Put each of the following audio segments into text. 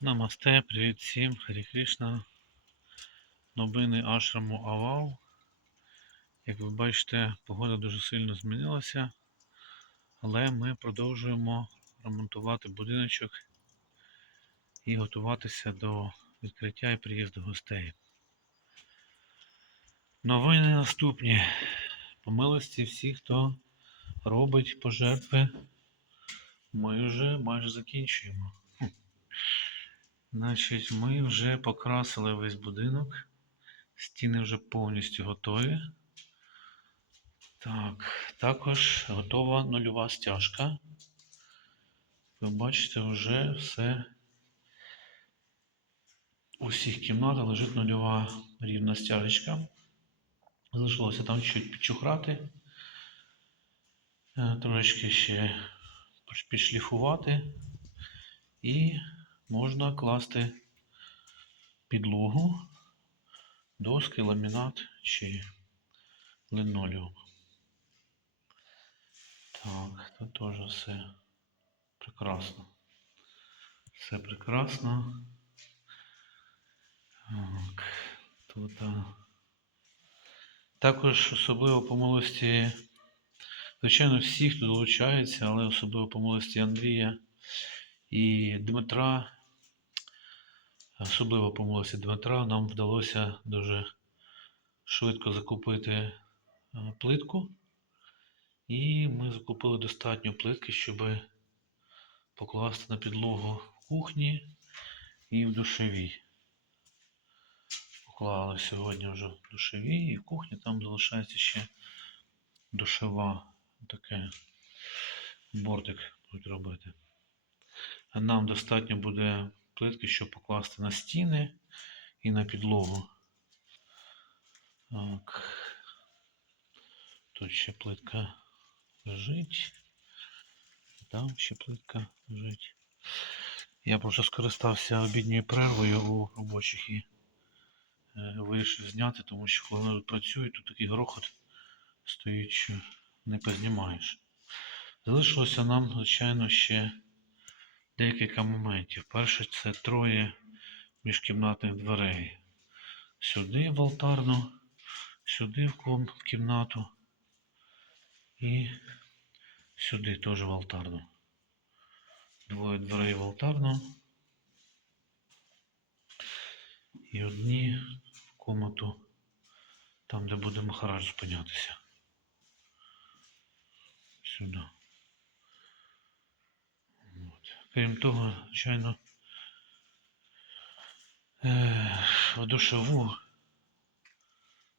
Намасте, привіт всім, Харі Кришна. Новини Ашраму Авал. Як ви бачите, погода дуже сильно змінилася, але ми продовжуємо ремонтувати будиночок і готуватися до відкриття і приїзду гостей. Новини наступні. По милості всіх, хто робить пожертви, ми вже майже закінчуємо. Значить, ми вже покрасили весь будинок. Стіни вже повністю готові. Так, також готова нульова стяжка. Ви бачите, вже все. У всіх кімнатах лежить нульова рівна стяжечка. Залишилося там чуть підчухрати. Е, Трошечки ще підшліфувати. І можна класти підлогу, доски, ламінат чи линолеум. Так, тут теж все прекрасно. Все прекрасно. Так, тут. Також особливо по милості, звичайно, всі, хто долучається, але особливо по милості Андрія і Дмитра, особливо по милості Дмитра, нам вдалося дуже швидко закупити е, плитку. І ми закупили достатньо плитки, щоб покласти на підлогу в кухні і в душовій. Поклали сьогодні вже в душовій і в кухні там залишається ще душова. Таке бортик будуть робити. Нам достатньо буде плитки, щоб покласти на стіни і на підлогу. Так. Тут ще плитка лежить. Там ще плитка лежить. Я просто скористався обідньою перервою у робочих і е, вирішив зняти, тому що коли вони працюють, тут такий грохот стоїть, що не познімаєш. Залишилося нам, звичайно, ще декілька моментів. Перше, це троє міжкімнатних дверей. Сюди в алтарну, сюди в кімнату і сюди теж в алтарну. Двоє дверей в алтарну. І одні в комнату, там, де буде Махарадж зупинятися. Сюди. Крім того, звичайно, в душову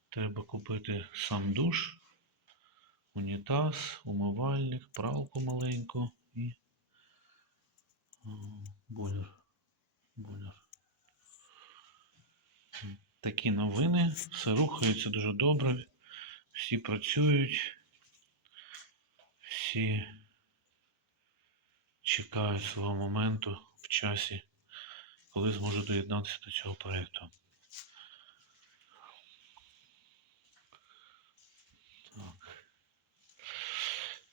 треба купити сам душ, унітаз, умивальник, пралку маленьку і бойлер. бойлер. Такі новини. Все рухається дуже добре. Всі працюють. Всі чекають свого моменту в часі, коли зможуть доєднатися до цього проєкту.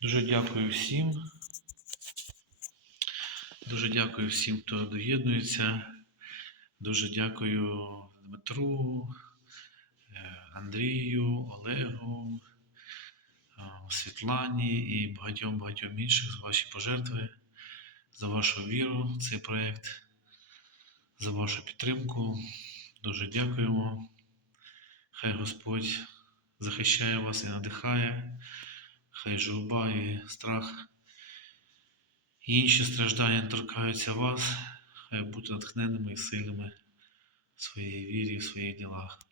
Дуже дякую всім. Дуже дякую всім, хто доєднується. Дуже дякую Дмитру, е, Андрію, Олегу, е, Світлані і багатьом багатьом інших за ваші пожертви, за вашу віру в цей проєкт, за вашу підтримку. Дуже дякуємо. Хай Господь захищає вас і надихає, хай журба і страх і інші страждання торкаються вас, хай будете натхненними і сильними в своїй вірі, в своїх ділах.